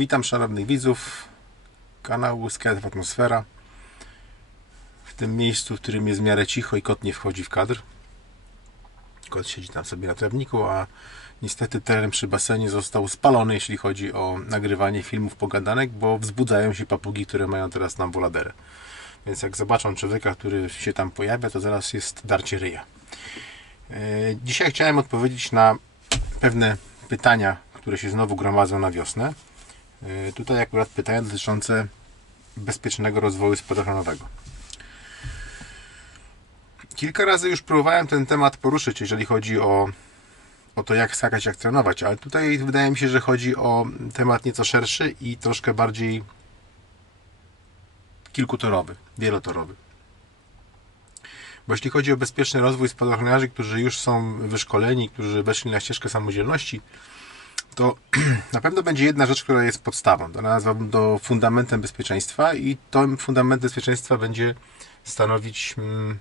Witam szanownych widzów kanału Skelet Atmosfera. W tym miejscu, w którym jest w miarę cicho i kot nie wchodzi w kadr. Kot siedzi tam sobie na trawniku, a niestety teren przy basenie został spalony, jeśli chodzi o nagrywanie filmów pogadanek, bo wzbudzają się papugi, które mają teraz nam woladerę. Więc jak zobaczą człowieka, który się tam pojawia, to zaraz jest darcie ryja. E, Dzisiaj chciałem odpowiedzieć na pewne pytania, które się znowu gromadzą na wiosnę. E, Tutaj akurat pytania dotyczące bezpiecznego rozwoju spadochronowego. Kilka razy już próbowałem ten temat poruszyć, jeżeli chodzi o, o to, jak skakać, jak trenować, ale tutaj wydaje mi się, że chodzi o temat nieco szerszy i troszkę bardziej kilkutorowy, wielotorowy. Bo jeśli chodzi o bezpieczny rozwój spadochroniarzy, którzy już są wyszkoleni, którzy weszli na ścieżkę samodzielności, to na pewno będzie jedna rzecz, która jest podstawą. To nazwałbym to fundamentem bezpieczeństwa i to fundament bezpieczeństwa będzie stanowić mm,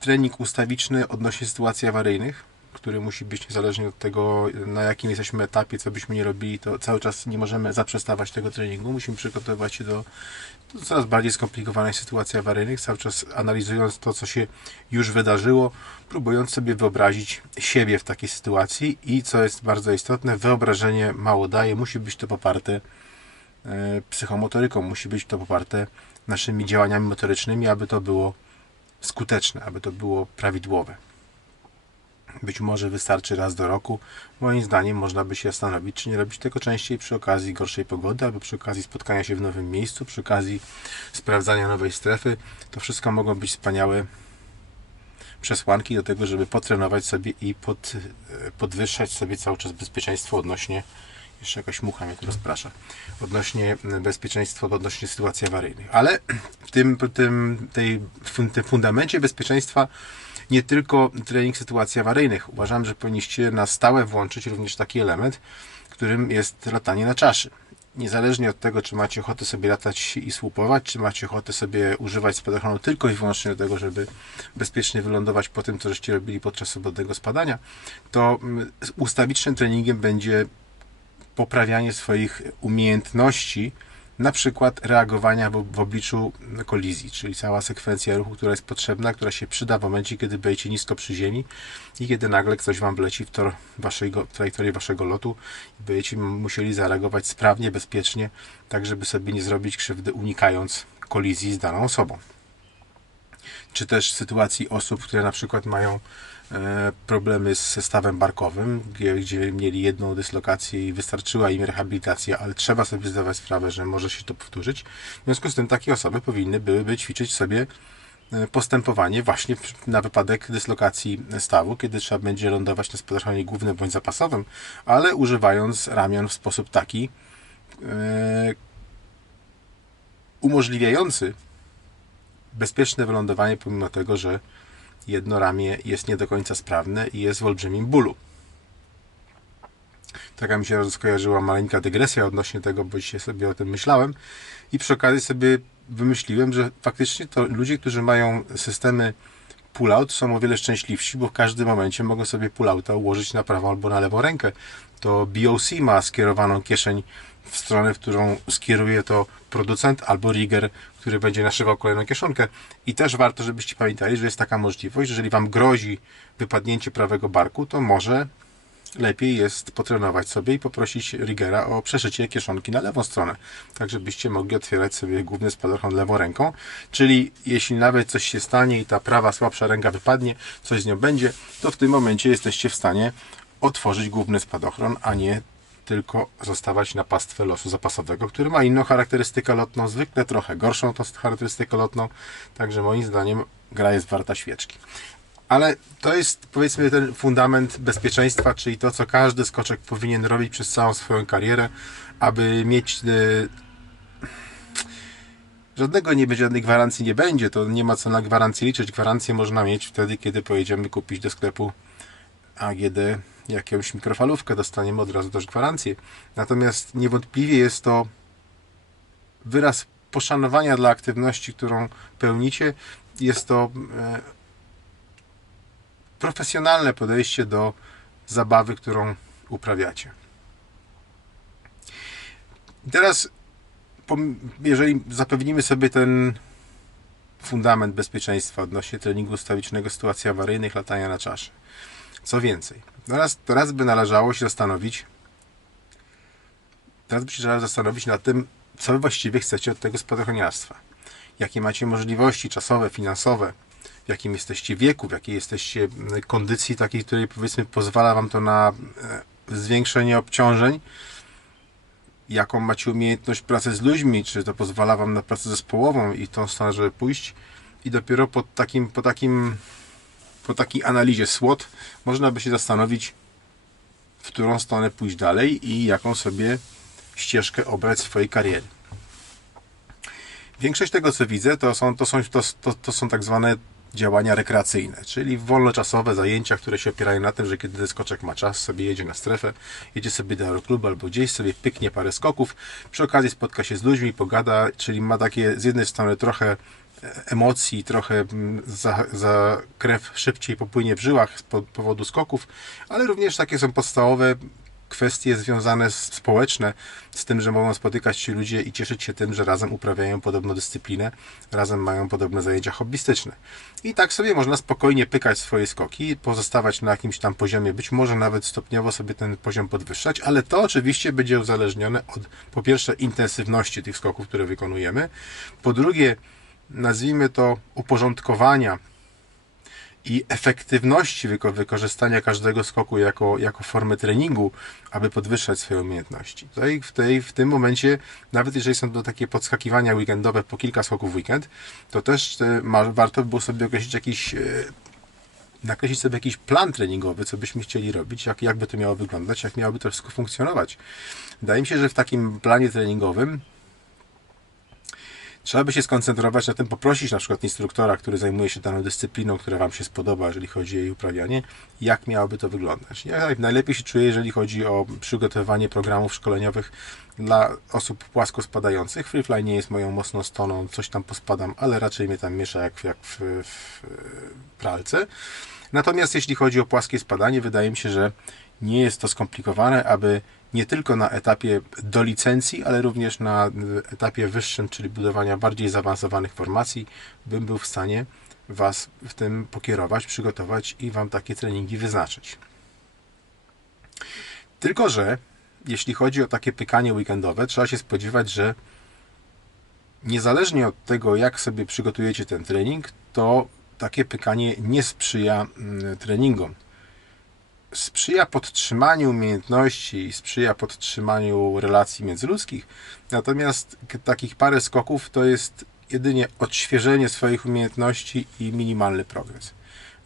trening ustawiczny odnośnie sytuacji awaryjnych, który musi być niezależnie od tego, na jakim jesteśmy etapie, co byśmy nie robili, to cały czas nie możemy zaprzestawać tego treningu. Musimy przygotowywać się do, coraz bardziej skomplikowanych sytuacji awaryjnych, cały czas analizując to, co się już wydarzyło, próbując sobie wyobrazić siebie w takiej sytuacji i co jest bardzo istotne, wyobrażenie mało daje, musi być to poparte e, psychomotoryką, musi być to poparte naszymi działaniami motorycznymi, aby to było skuteczne, aby to było prawidłowe. Być może wystarczy raz do roku. Moim zdaniem można by się zastanowić, czy nie robić tego częściej przy okazji gorszej pogody, albo przy okazji spotkania się w nowym miejscu, przy okazji sprawdzania nowej strefy. To wszystko mogą być wspaniałe przesłanki do tego, żeby potrenować sobie i pod, podwyższać sobie cały czas bezpieczeństwo odnośnie jeszcze jakaś mucha mnie tu rozprasza odnośnie bezpieczeństwa, odnośnie sytuacji awaryjnych. Ale w tym, tym, tej, w tym fundamencie bezpieczeństwa nie tylko trening sytuacji awaryjnych. Uważam, że powinniście na stałe włączyć również taki element, którym jest latanie na czaszy. Niezależnie od tego, czy macie ochotę sobie latać i słupować, czy macie ochotę sobie używać spadochronu tylko i wyłącznie do tego, żeby bezpiecznie wylądować po tym, co żeście robili podczas swobodnego spadania, to mm, ustawicznym treningiem będzie poprawianie swoich umiejętności, na przykład reagowania w, w obliczu kolizji, czyli cała sekwencja ruchu, która jest potrzebna, która się przyda w momencie, kiedy będziecie nisko przy ziemi i kiedy nagle ktoś wam wleci w tor waszego, trajektorię waszego lotu i będziecie musieli zareagować sprawnie, bezpiecznie, tak żeby sobie nie zrobić krzywdy, unikając kolizji z daną osobą. Czy też sytuacji osób, które na przykład mają problemy z stawem barkowym, gdzie, gdzie mieli jedną dyslokację i wystarczyła im rehabilitacja, ale trzeba sobie zdawać sprawę, że może się to powtórzyć. W związku z tym takie osoby powinny byłyby ćwiczyć sobie e, postępowanie właśnie na wypadek dyslokacji stawu, kiedy trzeba będzie lądować na spadochronie głównym bądź zapasowym, ale używając ramion w sposób taki e, umożliwiający bezpieczne wylądowanie, pomimo tego, że jedno ramię jest nie do końca sprawne i jest w olbrzymim bólu. Taka mi się skojarzyła maleńka dygresja odnośnie tego, bo dzisiaj sobie o tym myślałem i przy okazji sobie wymyśliłem, że faktycznie to ludzie, którzy mają systemy pull-out są o wiele szczęśliwsi, bo w każdym momencie mogą sobie pull-outa ułożyć na prawą albo na lewą rękę. To BOC ma skierowaną kieszeń w stronę, w którą skieruje to producent albo rigger, który będzie naszywał kolejną kieszonkę. I też warto, żebyście pamiętali, że jest taka możliwość, że jeżeli Wam grozi wypadnięcie prawego barku, to może lepiej jest potrenować sobie i poprosić riggera o przeszycie kieszonki na lewą stronę, tak żebyście mogli otwierać sobie główny spadochron lewą ręką, czyli jeśli nawet coś się stanie i ta prawa słabsza ręka wypadnie, coś z nią będzie, to w tym momencie jesteście w stanie otworzyć główny spadochron, a nie tylko zostawać na pastwę losu zapasowego, który ma inną charakterystykę lotną, zwykle trochę gorszą tą charakterystykę lotną, także moim zdaniem gra jest warta świeczki. Ale to jest powiedzmy ten fundament bezpieczeństwa, czyli to, co każdy skoczek powinien robić przez całą swoją karierę, aby mieć e, żadnego nie będzie, żadnej gwarancji nie będzie, to nie ma co na gwarancję liczyć. Gwarancję można mieć wtedy, kiedy pojedziemy kupić do sklepu AGD jakąś mikrofalówkę, dostaniemy od razu też gwarancję. Natomiast niewątpliwie jest to wyraz poszanowania dla aktywności, którą pełnicie. Jest to e, profesjonalne podejście do zabawy, którą uprawiacie. Teraz, jeżeli zapewnimy sobie ten fundament bezpieczeństwa odnośnie treningu ustawicznego, sytuacji awaryjnych, latania na czasze. Co więcej, teraz, teraz by należało się zastanowić, teraz by się trzeba zastanowić nad tym, co wy właściwie chcecie od tego spadochroniarstwa. Jakie macie możliwości czasowe, finansowe, w jakim jesteście wieku, w jakiej jesteście mm, kondycji takiej, której powiedzmy pozwala wam to na e, zwiększenie obciążeń, jaką macie umiejętność pracy z ludźmi, czy to pozwala wam na pracę zespołową i tą stronę, żeby pójść? I dopiero po takim, po takim po takiej analizie SWOT można by się zastanowić, w którą stronę pójść dalej i jaką sobie ścieżkę obrać swojej kariery. Większość tego, co widzę, to są, to są, to, to, to są tak zwane działania rekreacyjne, czyli wolnoczasowe zajęcia, które się opierają na tym, że kiedy ten skoczek ma czas, sobie jedzie na strefę, jedzie sobie do aeroklubu albo gdzieś sobie pyknie parę skoków, przy okazji spotka się z ludźmi, pogada, czyli ma takie z jednej strony trochę emocji, trochę mm, za, za krew szybciej popłynie w żyłach z po- powodu skoków, ale również takie są podstawowe kwestie związane z, społeczne z tym, że mogą spotykać się ludzie i cieszyć się tym, że razem uprawiają podobną dyscyplinę, razem mają podobne zajęcia hobbystyczne. I tak sobie można spokojnie pykać swoje skoki, pozostawać na jakimś tam poziomie, być może nawet stopniowo sobie ten poziom podwyższać, ale to oczywiście będzie uzależnione od po pierwsze intensywności tych skoków, które wykonujemy, po drugie nazwijmy to uporządkowania i efektywności wyko- wykorzystania każdego skoku jako, jako formy treningu, aby podwyższać swoje umiejętności. Tutaj w, tej, w tym momencie, nawet jeżeli są to takie podskakiwania weekendowe po kilka skoków w weekend, to też e, ma, warto by było sobie określić jakiś e, nakreślić sobie jakiś plan treningowy, co byśmy chcieli robić, jak, jak by to miało wyglądać, jak miałoby to wszystko funkcjonować. Wydaje mi się, że w takim planie treningowym Trzeba by się skoncentrować na tym, poprosić na przykład instruktora, który zajmuje się daną dyscypliną, która Wam się spodoba, jeżeli chodzi o jej uprawianie, jak miałoby to wyglądać. Ja najlepiej się czuję, jeżeli chodzi o przygotowywanie programów szkoleniowych dla osób płasko spadających. Freefly nie jest moją mocną stroną, coś tam pospadam, ale raczej mnie tam miesza jak, jak w, w pralce. Natomiast jeśli chodzi o płaskie spadanie, wydaje mi się, że nie jest to skomplikowane, aby nie tylko na etapie do licencji, ale również na etapie wyższym, czyli budowania bardziej zaawansowanych formacji, bym był w stanie Was w tym pokierować, przygotować i Wam takie treningi wyznaczyć. Tylko, że jeśli chodzi o takie pykanie weekendowe, trzeba się spodziewać, że niezależnie od tego, jak sobie przygotujecie ten trening, to takie pykanie nie sprzyja mm, treningom sprzyja podtrzymaniu umiejętności, sprzyja podtrzymaniu relacji międzyludzkich. Natomiast takich parę skoków to jest jedynie odświeżenie swoich umiejętności i minimalny progres.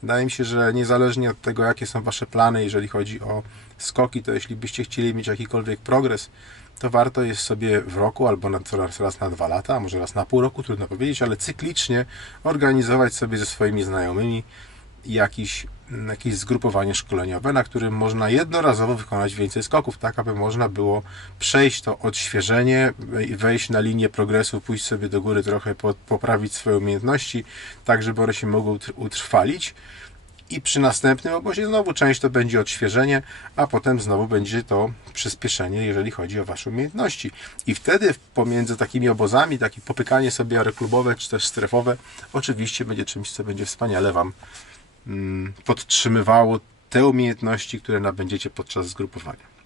Wydaje mi się, że niezależnie od tego, jakie są Wasze plany, jeżeli chodzi o skoki, to jeśli byście chcieli mieć jakikolwiek progres, to warto jest sobie w roku albo na, raz na dwa lata, a może raz na pół roku, trudno powiedzieć, ale cyklicznie organizować sobie ze swoimi znajomymi jakiś, jakieś zgrupowanie szkoleniowe, na którym można jednorazowo wykonać więcej skoków, tak aby można było przejść to odświeżenie, wejść na linię progresu, pójść sobie do góry trochę, poprawić swoje umiejętności, tak żeby one się mogły utrwalić. I przy następnym obozie znowu część to będzie odświeżenie, a potem znowu będzie to przyspieszenie, jeżeli chodzi o Wasze umiejętności. I wtedy pomiędzy takimi obozami, takie popykanie sobie klubowe czy też strefowe, oczywiście będzie czymś, co będzie wspaniale Wam podtrzymywało te umiejętności, które nabędziecie podczas zgrupowania.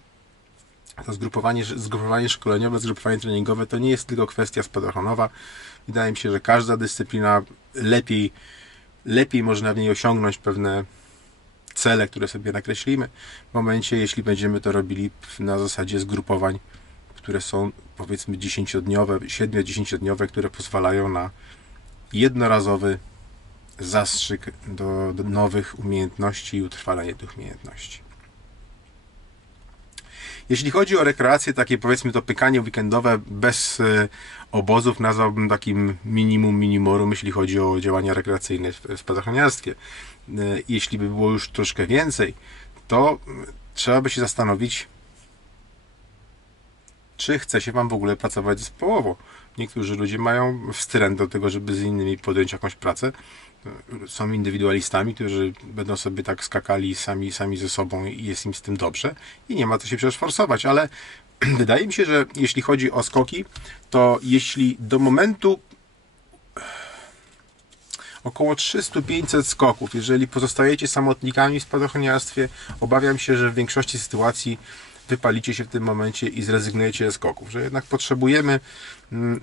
To zgrupowanie, zgrupowanie szkoleniowe, zgrupowanie treningowe to nie jest tylko kwestia spadochronowa. Wydaje mi się, że każda dyscyplina lepiej, lepiej można w niej osiągnąć pewne cele, które sobie nakreślimy w momencie, jeśli będziemy to robili na zasadzie zgrupowań, które są powiedzmy 10-dniowe, 7-10-dniowe, które pozwalają na jednorazowy zastrzyk do, do nowych umiejętności i utrwalanie tych umiejętności. Jeśli chodzi o rekreację, takie powiedzmy to pykanie weekendowe bez e, obozów nazwałbym takim minimum minimorum, jeśli chodzi o działania rekreacyjne w, spadochroniarstwie. E, jeśli by było już troszkę więcej, to trzeba by się zastanowić, czy chce się Wam w ogóle pracować zespołowo. Niektórzy ludzie mają wstręt do tego, żeby z innymi podjąć jakąś pracę są indywidualistami, którzy będą sobie tak skakali sami, sami ze sobą i jest im z tym dobrze i nie ma co się przecież forsować, ale wydaje mi się, że jeśli chodzi o skoki, to jeśli do momentu około 300-500 skoków. Jeżeli pozostajecie samotnikami w spadochroniarstwie, obawiam się, że w większości sytuacji wypalicie się w tym momencie i zrezygnujecie ze skoków. Że jednak potrzebujemy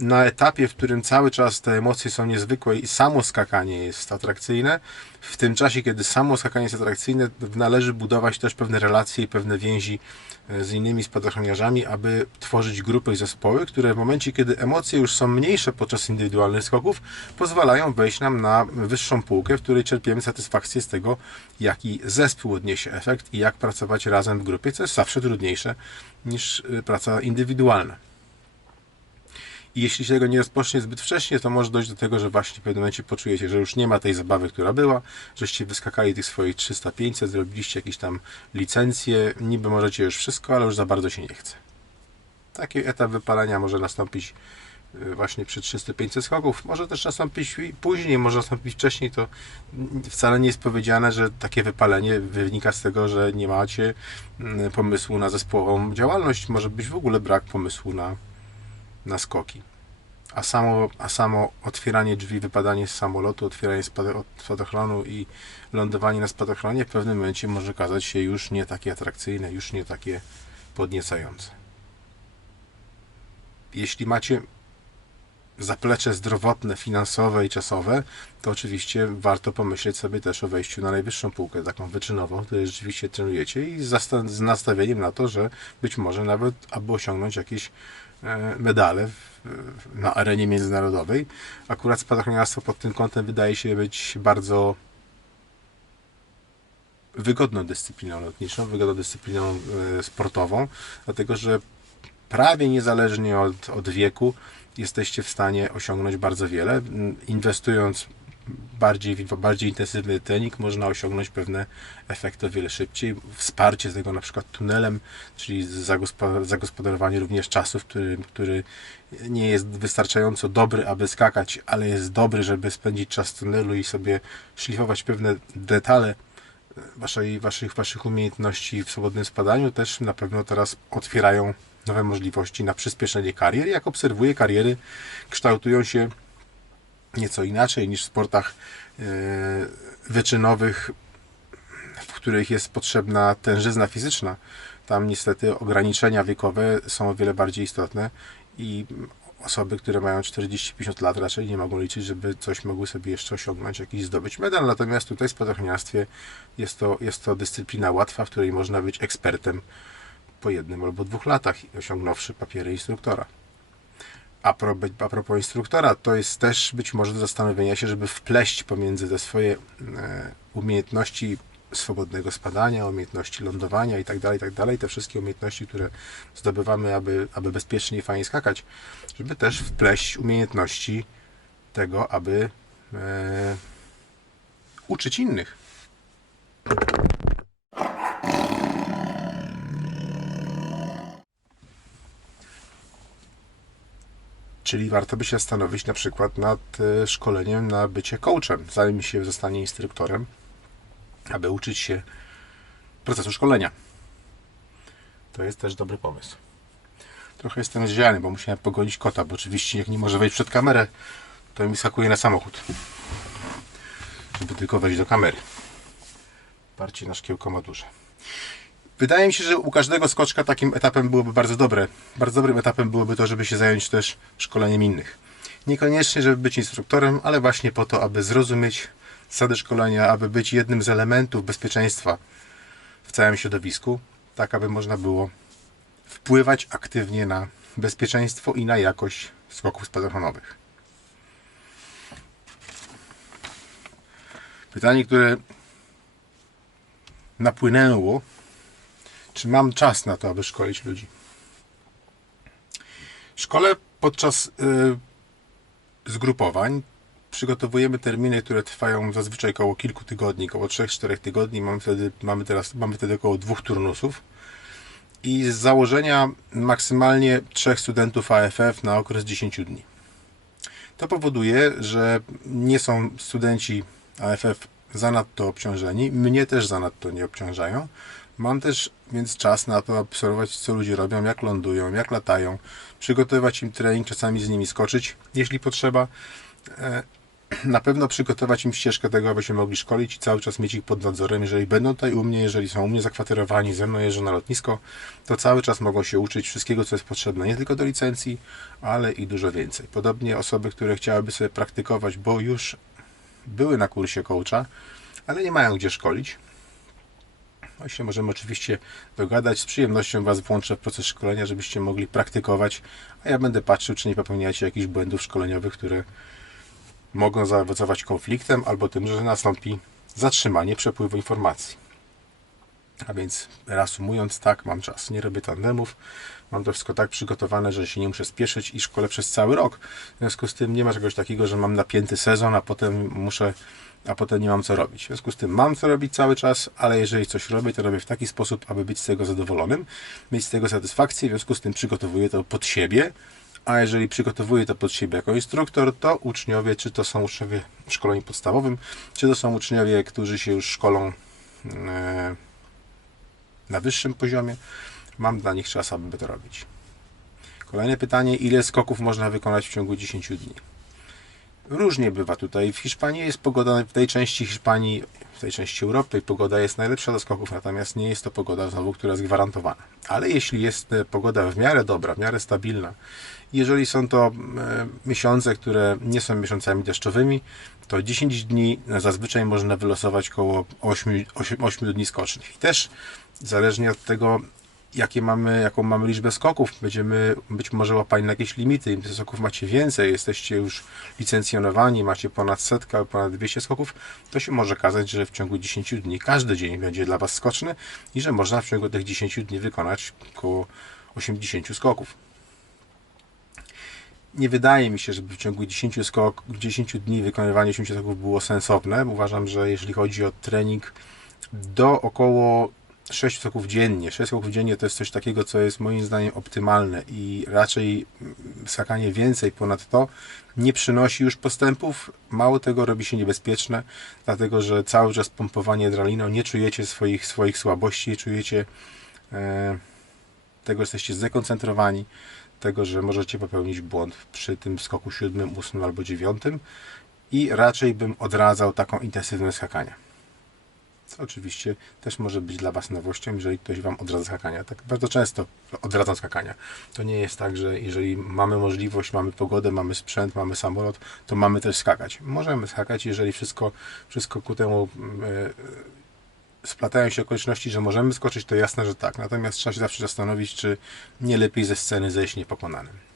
na etapie, w którym cały czas te emocje są niezwykłe i samo skakanie jest atrakcyjne, w tym czasie, kiedy samo skakanie jest atrakcyjne, należy budować też pewne relacje i pewne więzi e, z innymi spadochroniarzami, aby tworzyć grupy i zespoły, które w momencie, kiedy emocje już są mniejsze podczas indywidualnych skoków, pozwalają wejść nam na wyższą półkę, w której czerpiemy satysfakcję z tego, jaki zespół odniesie efekt i jak pracować razem w grupie, co jest zawsze trudniejsze niż y, praca indywidualna. I jeśli się tego nie rozpocznie zbyt wcześnie, to może dojść do tego, że właśnie w pewnym momencie poczujecie, że już nie ma tej zabawy, która była, żeście wyskakali tych swoich 300-500, zrobiliście jakieś tam licencje, niby możecie już wszystko, ale już za bardzo się nie chce. Taki etap wypalenia może nastąpić y, właśnie przy 300-500 skoków. Może też nastąpić później, może nastąpić wcześniej. To wcale nie jest powiedziane, że takie wypalenie wynika z tego, że nie macie mm, pomysłu na zespołową działalność. Może być w ogóle brak pomysłu na, na skoki. A samo, a samo otwieranie drzwi, wypadanie z samolotu, otwieranie spadochronu i lądowanie na spadochronie w pewnym momencie może okazać się już nie takie atrakcyjne, już nie takie podniecające. Jeśli macie zaplecze zdrowotne, finansowe i czasowe, to oczywiście warto pomyśleć sobie też o wejściu na najwyższą półkę, taką wyczynową, której rzeczywiście trenujecie i z, nastawieniem na to, że być może nawet, aby osiągnąć jakieś e, medale w, w- na arenie międzynarodowej. Akurat spadochroniarstwo pod tym kątem wydaje się być bardzo wygodną dyscypliną lotniczą, wygodną dyscypliną e, sportową, dlatego że prawie niezależnie od, od wieku jesteście w stanie osiągnąć bardzo wiele. Inwestując bardziej, bardziej intensywny trening można osiągnąć pewne efekty o wiele szybciej. Wsparcie tego na przykład tunelem, czyli zagospo- zagospodarowanie również czasu, w którym, który nie jest wystarczająco dobry, aby skakać, ale jest dobry, żeby spędzić czas w tunelu i sobie szlifować pewne detale waszej, waszych, waszych umiejętności w swobodnym spadaniu też na pewno teraz otwierają nowe możliwości na przyspieszenie karier. Jak obserwuję, kariery kształtują się nieco inaczej niż w sportach e, wyczynowych, w których jest potrzebna tężyzna fizyczna. Tam niestety ograniczenia wiekowe są o wiele bardziej istotne i osoby, które mają 40-50 lat raczej nie mogą liczyć, żeby coś mogły sobie jeszcze osiągnąć, jakiś zdobyć medal. Natomiast tutaj w spadochroniarstwie jest to, jest to dyscyplina łatwa, w której można być ekspertem po jednym albo dwóch latach, osiągnąwszy papiery instruktora. A, pro, a propos instruktora, to jest też być może do zastanowienia się, żeby wpleść pomiędzy te swoje e, umiejętności swobodnego spadania, umiejętności lądowania i tak dalej, tak dalej, te wszystkie umiejętności, które zdobywamy, aby, aby bezpiecznie i fajnie skakać, żeby też wpleść umiejętności tego, aby e, uczyć innych. Czyli warto by się zastanowić na przykład nad e, szkoleniem na bycie coachem, zanim się zostanie instruktorem, aby uczyć się procesu szkolenia. To jest też dobry pomysł. Trochę jestem zdziany, bo musiałem pogonić kota, bo oczywiście jak nie może wejść przed kamerę, to mi skakuje na samochód. Żeby tylko wejść do kamery. Parcie na szkiełko ma duże. Wydaje mi się, że u każdego skoczka takim etapem byłoby bardzo dobre. Bardzo dobrym etapem byłoby to, żeby się zająć też szkoleniem innych. Niekoniecznie, żeby być instruktorem, ale właśnie po to, aby zrozumieć zasady szkolenia, aby być jednym z elementów bezpieczeństwa w całym środowisku, tak aby można było wpływać aktywnie na bezpieczeństwo i na jakość skoków spadochronowych. Pytanie, które napłynęło, czy mam czas na to, aby szkolić ludzi? Szkole podczas y, zgrupowań przygotowujemy terminy, które trwają zazwyczaj około kilku tygodni, około 3-4 tygodni. Mamy wtedy, mamy teraz, mamy wtedy około dwóch turnusów. I z założenia maksymalnie trzech studentów AFF na okres 10 dni. To powoduje, że nie są studenci AFF zanadto obciążeni, mnie też zanadto nie obciążają. Mam też więc czas na to obserwować, co ludzie robią, jak lądują, jak latają, przygotowywać im trening, czasami z nimi skoczyć, jeśli potrzeba. E, Na pewno przygotować im ścieżkę tego, aby się mogli szkolić i cały czas mieć ich pod nadzorem. Jeżeli będą tutaj u mnie, jeżeli są u mnie zakwaterowani, ze mną jeżdżą na lotnisko, to cały czas mogą się uczyć wszystkiego, co jest potrzebne, nie tylko do licencji, ale i dużo więcej. Podobnie osoby, które chciałyby sobie praktykować, bo już były na kursie coacha, ale nie mają gdzie szkolić, no i się możemy oczywiście dogadać. Z przyjemnością Was włączę w proces szkolenia, żebyście mogli praktykować, a ja będę patrzył, czy nie popełniacie jakichś błędów szkoleniowych, które mogą zaowocować konfliktem albo tym, że nastąpi zatrzymanie przepływu informacji. A więc reasumując, tak, mam czas. Nie robię tandemów. Mam to wszystko tak przygotowane, że się nie muszę spieszyć i szkole przez cały rok. W związku z tym nie ma czegoś takiego, że mam napięty sezon, a potem muszę, a potem nie mam co robić. W związku z tym mam co robić cały czas, ale jeżeli coś robię, to robię w taki sposób, aby być z tego zadowolonym, mieć z tego satysfakcję. W związku z tym przygotowuję to pod siebie, a jeżeli przygotowuję to pod siebie jako instruktor, to uczniowie, czy to są uczniowie w szkoleniu podstawowym, czy to są uczniowie, którzy się już szkolą e, na wyższym poziomie, mam dla nich czas, aby to robić. Kolejne pytanie, ile skoków można wykonać w ciągu 10 dni? Różnie bywa tutaj. W Hiszpanii jest pogoda, w tej części Hiszpanii, w tej części Europy pogoda jest najlepsza do skoków, natomiast nie jest to pogoda znowu, która jest gwarantowana. Ale jeśli jest e, pogoda w miarę dobra, w miarę stabilna, jeżeli są to e, miesiące, które nie są miesiącami deszczowymi, to 10 dni zazwyczaj można wylosować około 8, 8, 8 dni skocznych. I też zależnie od tego, jakie mamy, jaką mamy liczbę skoków, będziemy być może łapani na jakieś limity. Im skoków macie więcej, jesteście już licencjonowani, macie ponad setkę, ponad 200 skoków, to się może okazać, że w ciągu 10 dni każdy dzień będzie dla Was skoczny i że można w ciągu tych 10 dni wykonać około 80 skoków. Nie wydaje mi się, żeby w ciągu 10, skok, 10 dni wykonywanie 80 skoków było sensowne. Uważam, że jeśli chodzi o trening do około 6 skoków dziennie. 6 skoków dziennie to jest coś takiego, co jest moim zdaniem optymalne i raczej skakanie więcej ponad to nie przynosi już postępów. Mało tego robi się niebezpieczne, dlatego że cały czas pompowanie adrenaliną, nie czujecie swoich, swoich słabości, czujecie e, tego, że jesteście zdekoncentrowani, tego, że możecie popełnić błąd przy tym skoku siódmym, ósmym albo dziewiątym i raczej bym odradzał taką intensywność skakania. Co oczywiście też może być dla Was nowością, jeżeli ktoś Wam odradza skakania. Tak bardzo często odradzam skakania. To nie jest tak, że jeżeli mamy możliwość, mamy pogodę, mamy sprzęt, mamy samolot, to mamy też skakać. Możemy skakać, jeżeli wszystko, wszystko ku temu e, splatają się okoliczności, że możemy skoczyć, to jasne, że tak. Natomiast trzeba się zawsze zastanowić, czy nie lepiej ze sceny zejść niepokonanym.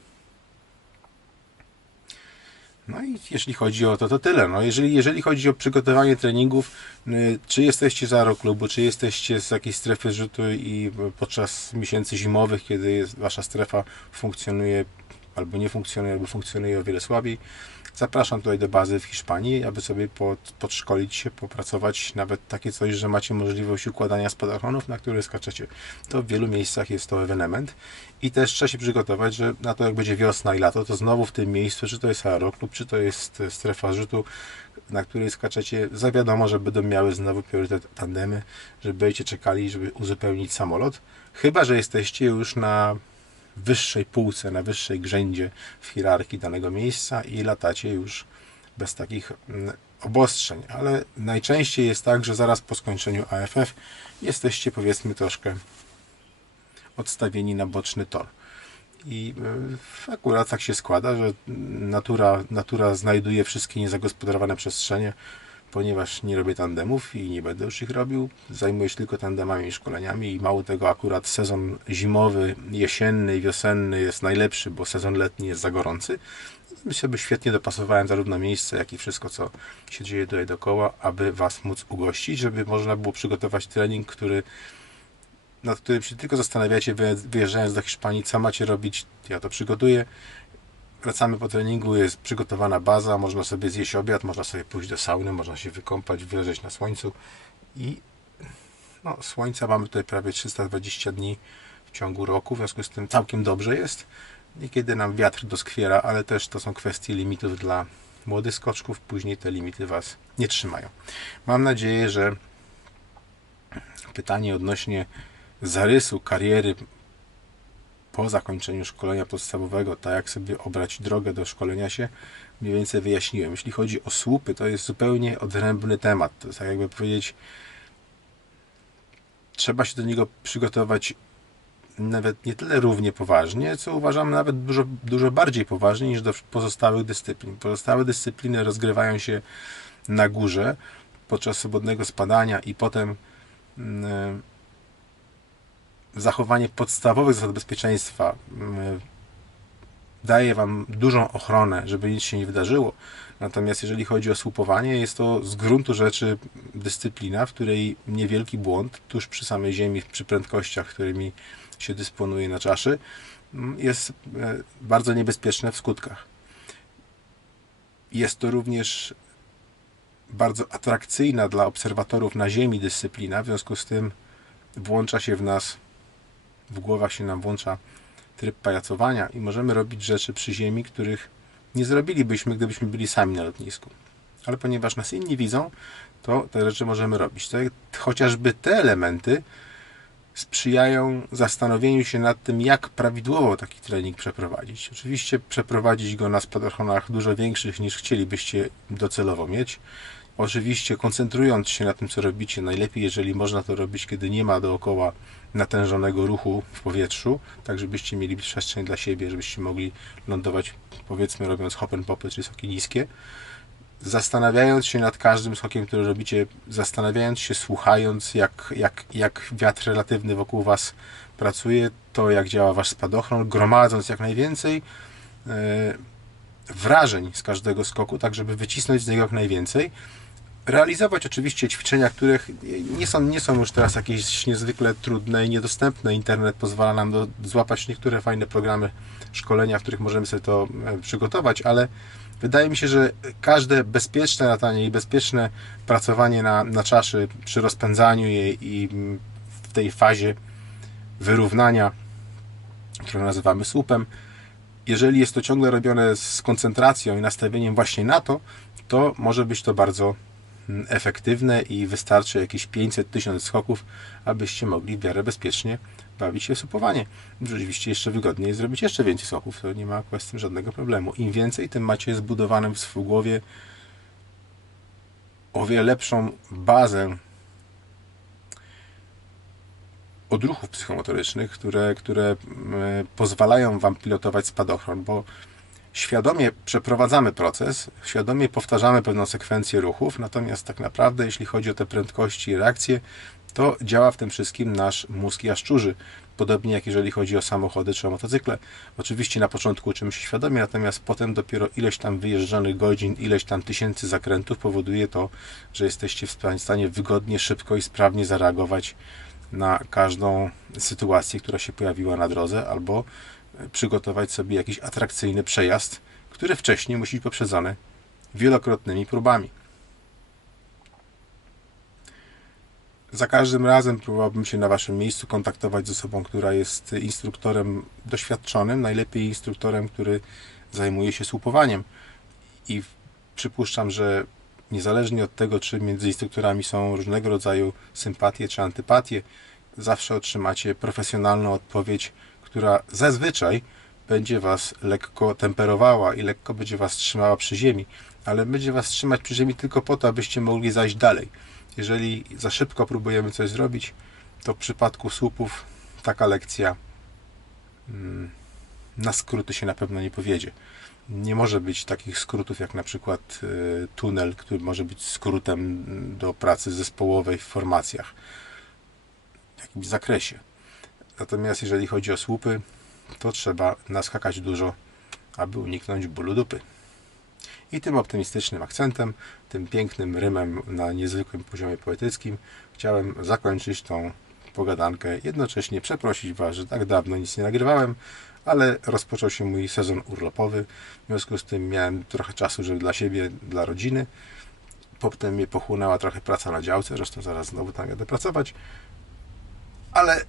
No i jeśli chodzi o to, to tyle. No jeżeli, jeżeli chodzi o przygotowanie treningów, y, czy jesteście z aeroklubu, czy jesteście z jakiejś strefy rzutu i podczas miesięcy zimowych, kiedy jest, wasza strefa funkcjonuje albo nie funkcjonuje, albo funkcjonuje o wiele słabiej, zapraszam tutaj do bazy w Hiszpanii, aby sobie pod, podszkolić się, popracować, nawet takie coś, że macie możliwość układania spadochronów, na które skaczecie. To w wielu miejscach jest to ewenement i też trzeba się przygotować, że na to jak będzie wiosna i lato, to znowu w tym miejscu, czy to jest aeroklub, czy to jest strefa rzutu, na której skaczecie, za wiadomo, że będą miały znowu priorytet tandemy, że będziecie czekali, żeby uzupełnić samolot. Chyba, że jesteście już na wyższej półce, na wyższej grzędzie w hierarchii danego miejsca i latacie już bez takich mm, obostrzeń. Ale najczęściej jest tak, że zaraz po skończeniu AFF jesteście powiedzmy troszkę odstawieni na boczny tor. I e, akurat tak się składa, że natura, natura znajduje wszystkie niezagospodarowane przestrzenie, ponieważ nie robię tandemów i nie będę już ich robił. Zajmuję się tylko tandemami i szkoleniami i mało tego akurat sezon zimowy, jesienny i wiosenny jest najlepszy, bo sezon letni jest za gorący. My sobie świetnie dopasowałem zarówno miejsce, jak i wszystko, co się dzieje tutaj dookoła, aby Was móc ugościć, żeby można było przygotować trening, który nad którym się tylko zastanawiacie, wyjeżdżając do Hiszpanii, co macie robić, ja to przygotuję. Wracamy po treningu, jest przygotowana baza, można sobie zjeść obiad, można sobie pójść do sauny, można się wykąpać, wyleżeć na słońcu i no, słońca mamy tutaj prawie 320 dni w ciągu roku, w związku z tym całkiem dobrze jest. Niekiedy nam wiatr doskwiera, ale też to są kwestie limitów dla młodych skoczków, później te limity Was nie trzymają. Mam nadzieję, że pytanie odnośnie zarysu kariery po zakończeniu szkolenia podstawowego, tak jak sobie obrać drogę do szkolenia się, mniej więcej wyjaśniłem. Jeśli chodzi o słupy, to jest zupełnie odrębny temat. To jest tak jakby powiedzieć, trzeba się do niego przygotować nawet nie tyle równie poważnie, co uważam nawet dużo, dużo bardziej poważnie niż do pozostałych dyscyplin. Pozostałe dyscypliny rozgrywają się na górze podczas swobodnego spadania i potem mm, zachowanie podstawowych zasad bezpieczeństwa mm, daje Wam dużą ochronę, żeby nic się nie wydarzyło. Natomiast jeżeli chodzi o słupowanie, jest to z gruntu rzeczy dyscyplina, w której niewielki błąd tuż przy samej ziemi, przy prędkościach, którymi się dysponuje na czaszy, mm, jest e, bardzo niebezpieczne w skutkach. Jest to również bardzo atrakcyjna dla obserwatorów na ziemi dyscyplina, w związku z tym włącza się w nas, w głowach się nam włącza tryb pajacowania i możemy robić rzeczy przy ziemi, których nie zrobilibyśmy, gdybyśmy byli sami na lotnisku. Ale ponieważ nas inni widzą, to te rzeczy możemy robić. Te, chociażby te elementy sprzyjają zastanowieniu się nad tym, jak prawidłowo taki trening przeprowadzić. Oczywiście przeprowadzić go na spadochronach dużo większych niż chcielibyście docelowo mieć. Oczywiście koncentrując się na tym, co robicie, najlepiej, jeżeli można to robić, kiedy nie ma dookoła natężonego ruchu w powietrzu, tak żebyście mieli przestrzeń dla siebie, żebyście mogli lądować, powiedzmy, robiąc hop and popy, czyli skoki niskie. Zastanawiając się nad każdym skokiem, który robicie, zastanawiając się, słuchając, jak, jak, jak wiatr relatywny wokół Was pracuje, to jak działa Wasz spadochron, gromadząc jak najwięcej yy, wrażeń z każdego skoku, tak żeby wycisnąć z niego jak najwięcej, realizować oczywiście ćwiczenia, których nie są, nie są już teraz jakieś niezwykle trudne i niedostępne. Internet pozwala nam do, złapać niektóre fajne programy szkolenia, w których możemy sobie to e, przygotować, ale wydaje mi się, że każde bezpieczne latanie i bezpieczne pracowanie na, na czaszy przy rozpędzaniu jej i w tej fazie wyrównania, którą nazywamy słupem, jeżeli jest to ciągle robione z koncentracją i nastawieniem właśnie na to, to może być to bardzo efektywne i wystarczy jakieś 500-1000 skoków, abyście mogli w miarę bezpiecznie bawić się supowanie. Oczywiście jeszcze wygodniej zrobić jeszcze więcej skoków, to nie ma z tym żadnego problemu. Im więcej, tym macie zbudowaną w swojej głowie o wiele lepszą bazę odruchów psychomotorycznych, które, które pozwalają Wam pilotować spadochron, bo świadomie przeprowadzamy proces, świadomie powtarzamy pewną sekwencję ruchów, natomiast tak naprawdę, jeśli chodzi o te prędkości i reakcje, to działa w tym wszystkim nasz mózg jaszczurzy. Podobnie jak jeżeli chodzi o samochody czy o motocykle. Oczywiście na początku uczymy się świadomie, natomiast potem dopiero ileś tam wyjeżdżanych godzin, ileś tam tysięcy zakrętów powoduje to, że jesteście w stanie wygodnie, szybko i sprawnie zareagować na każdą sytuację, która się pojawiła na drodze, albo przygotować sobie jakiś atrakcyjny przejazd, który wcześniej musi być poprzedzony wielokrotnymi próbami. Za każdym razem próbowałbym się na Waszym miejscu kontaktować z osobą, która jest instruktorem doświadczonym, najlepiej instruktorem, który zajmuje się słupowaniem. I przypuszczam, że niezależnie od tego, czy między instruktorami są różnego rodzaju sympatie czy antypatie, zawsze otrzymacie profesjonalną odpowiedź która zazwyczaj będzie Was lekko temperowała i lekko będzie Was trzymała przy ziemi, ale będzie Was trzymać przy ziemi tylko po to, abyście mogli zajść dalej. Jeżeli za szybko próbujemy coś zrobić, to w przypadku słupów taka lekcja mm, na skróty się na pewno nie powiedzie. Nie może być takich skrótów jak na przykład y, tunel, który może być skrótem do pracy zespołowej w formacjach w jakimś zakresie. Natomiast jeżeli chodzi o słupy, to trzeba naskakać dużo, aby uniknąć bólu dupy. I tym optymistycznym akcentem, tym pięknym rymem na niezwykłym poziomie poetyckim chciałem zakończyć tą pogadankę. Jednocześnie przeprosić Was, że tak dawno nic nie nagrywałem, ale rozpoczął się mój sezon urlopowy. W związku z tym miałem trochę czasu, żeby dla siebie, dla rodziny. Potem mnie pochłonęła trochę praca na działce, zresztą zaraz znowu tam jadę pracować. Ale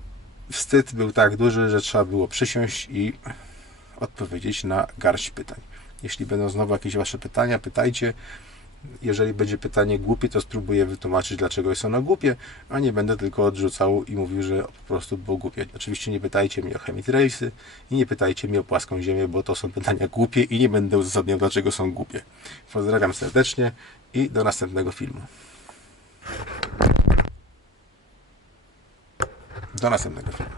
wstyd był tak duży, że trzeba było przysiąść i odpowiedzieć na garść pytań. Jeśli będą znowu jakieś Wasze pytania, pytajcie. Jeżeli będzie pytanie głupie, to spróbuję wytłumaczyć, dlaczego jest ono głupie, a nie będę tylko odrzucał i mówił, że po prostu było głupie. Oczywiście nie pytajcie mnie o chemitrailsy i nie pytajcie mnie o płaską ziemię, bo to są pytania głupie i nie będę uzasadniał, dlaczego są głupie. Pozdrawiam serdecznie i do następnego filmu. Do następnego filmu.